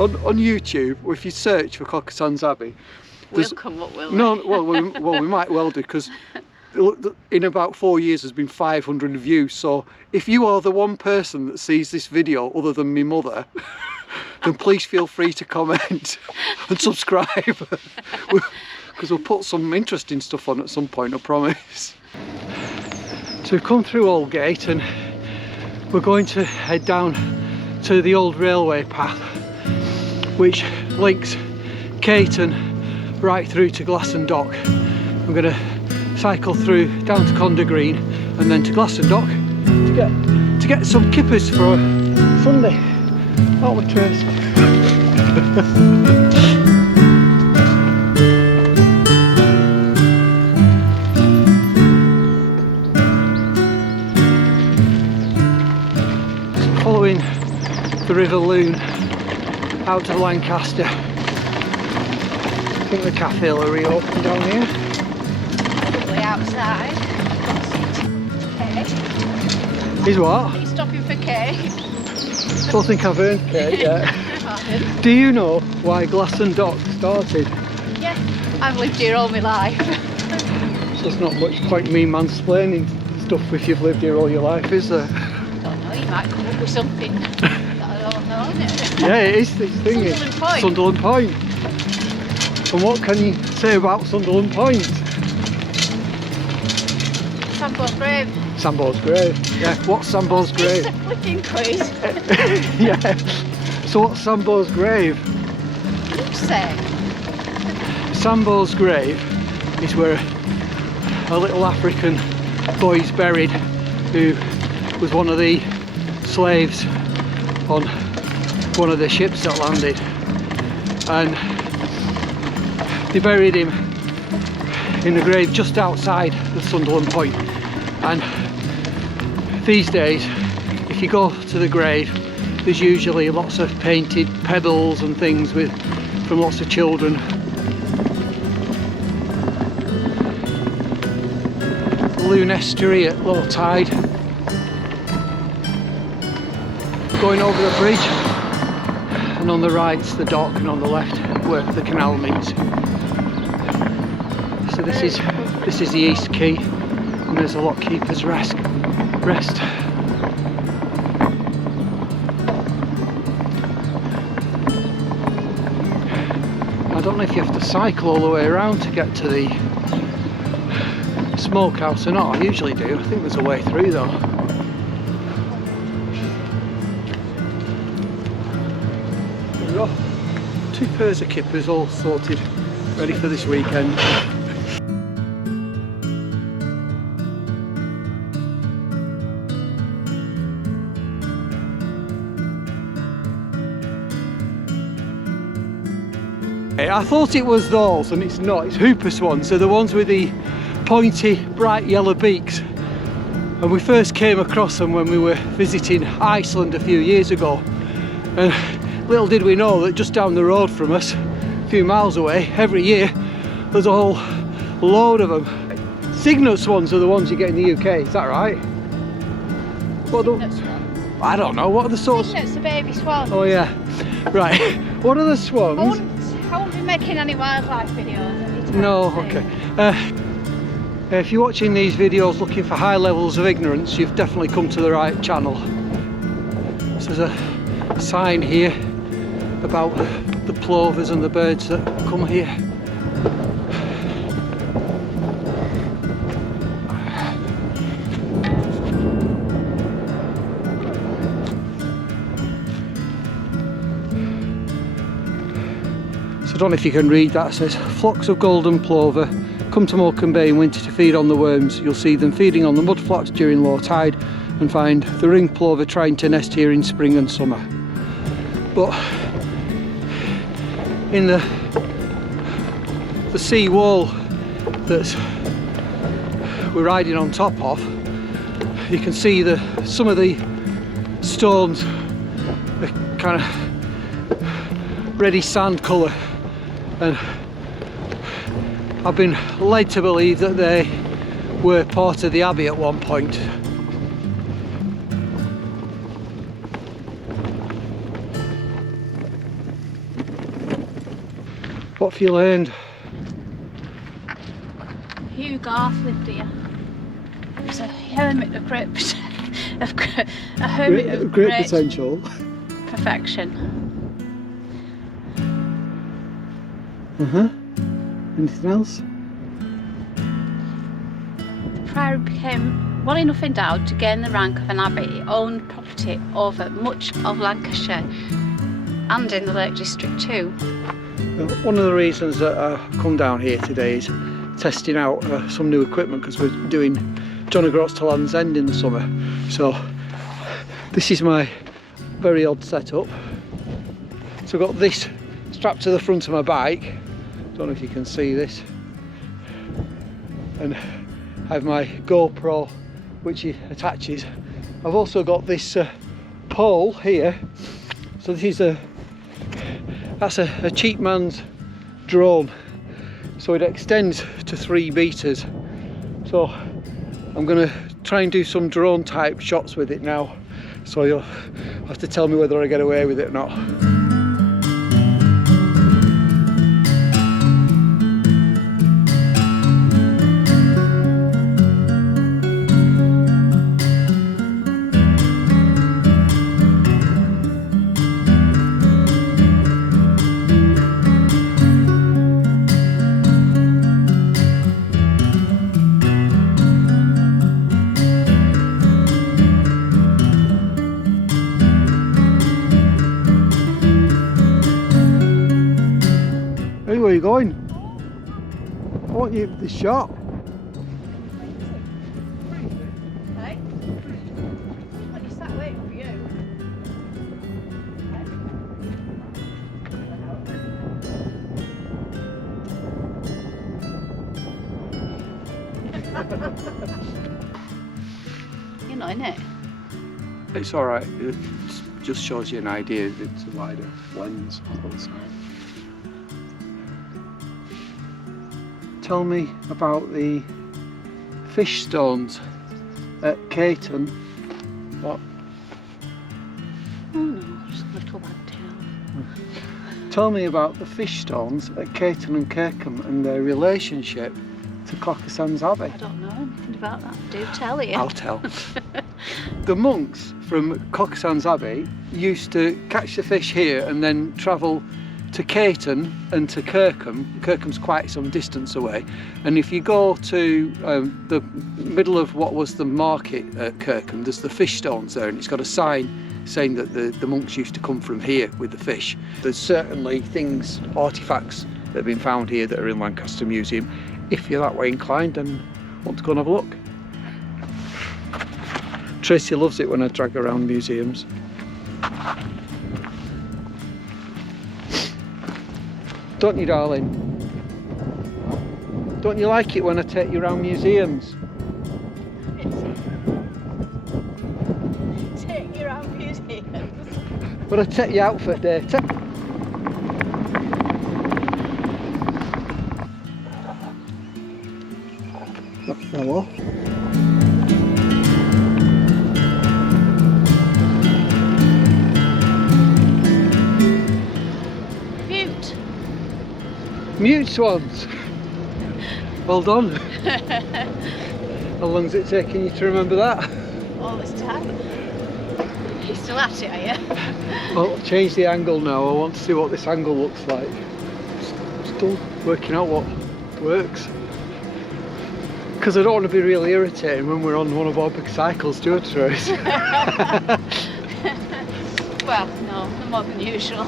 on YouTube, if you search for Cockersands Abbey, we'll come up, will we? No, well, we might well do, because in about 4 years there's been 500 views. So if you are the one person that sees this video other than my mother, then please feel free to comment and subscribe, because we'll put some interesting stuff on at some point, I promise. So we've come through Aldgate and we're going to head down to the old railway path which links Caton right through to Glasson Dock. I'm going to cycle through down to Conder Green and then to Glasson Dock to get some kippers for Sunday. Oh, my trace. Following the River Lune out to Lancaster. I think the cafe will reopen down here. Probably outside. Cake. Is what? Are you stopping for cake? Don't think I've earned cake yet. Do you know why Glasson Dock started? Yeah, I've lived here all my life. So there's not much point me mansplaining stuff if you've lived here all your life, is there? I don't know, you might come up with something that I don't know, isn't it? Yeah, it is this thing. Sunderland Point. Sunderland Point. And what can you say about Sunderland Point? Sambo's grave. Sambo's grave. Yeah, what's Sambo's grave? It's a flicking quiz. Yeah. So what's Sambo's grave? You say. Sambo's grave is where a little African boy's buried who was one of the slaves on one of the ships that landed, and they buried him in a grave just outside the Sunderland Point. And these days, if you go to the grave, there's usually lots of painted pebbles and things from lots of children. The Lune estuary at low tide. Going over the bridge, and on the right's the dock, and on the left where the canal meets. So this is the East Quay, and there's a lockkeeper's rest. I don't know if you have to cycle all the way around to get to the Smokehouse or not. I usually do. I think there's a way through though. There we go. 2 pairs of kippers all sorted, ready for this weekend. I thought it was those, and it's not. It's Whooper Swans. They're the ones with the pointy, bright yellow beaks. And we first came across them when we were visiting Iceland a few years ago. And little did we know that just down the road from us, a few miles away, every year, there's a whole load of them. Cygnet swans are the ones you get in the UK, is that right? I don't know, what are the sorts? Cygnet's the baby swans. Oh yeah, right. What are the swans? I won't be making any wildlife videos. No, okay. If you're watching these videos looking for high levels of ignorance, you've definitely come to the right channel. So there's a sign here about the plovers and the birds that come here. So I don't know if you can read that. It says, flocks of golden plover come to Morecambe Bay in winter to feed on the worms. You'll see them feeding on the mud flats during low tide, and find the ringed plover trying to nest here in spring and summer. But in the sea wall that we're riding on top of, you can see some of the stones are kind of reddy sand colour, and I've been led to believe that they were part of the abbey at one point. What have you learned? Hugh Garth lived here. He was a hermit of great Great potential. Perfection. Anything else? The priory became well enough endowed to gain the rank of an abbey. It owned property over much of Lancashire and in the Lake District too. One of the reasons that I've come down here today is testing out some new equipment, because we're doing John O'Groats to Land's End in the summer. So this is my very odd setup. So I've got this strapped to the front of my bike. Don't know if you can see this. And I have my GoPro which attaches. I've also got this pole here. So this is that's a cheap man's drone. So it extends to 3 meters. So I'm gonna try and do some drone type shots with it now. So you'll have to tell me whether I get away with it or not. Where are you going? I want you this shot. Hey? What, you sat waiting for you? You're not in it. It's alright, it just shows you an idea. It's a wider lens. Tell me about the fish stones at Caton. What? Oh no, just a little bad tail. Tell me about the fish stones at Caton and Kirkham and their relationship to Cockersands Abbey. I don't know anything about that. Do tell you. I'll tell. The monks from Cockersands Abbey used to catch the fish here and then travel to Caton and to Kirkham. Kirkham's quite some distance away, and if you go to the middle of what was the market at Kirkham, there's the fish stones there, and it's got a sign saying that the monks used to come from here with the fish. There's certainly things, artifacts that have been found here that are in Lancaster Museum, if you're that way inclined and want to go and have a look. Tracy loves it when I drag her around museums. Don't you, darling? Don't you like it when I take you around museums? Take you around museums. When I take you out for a day. Hello. Mute swans. Well done. How long is it taking you to remember that? All this time. You're still at it, are you? Well, change the angle now. I want to see what this angle looks like. Still working out what works. Because I don't want to be really irritating when we're on one of our big cycles, do I, Trace? Well, no more than usual.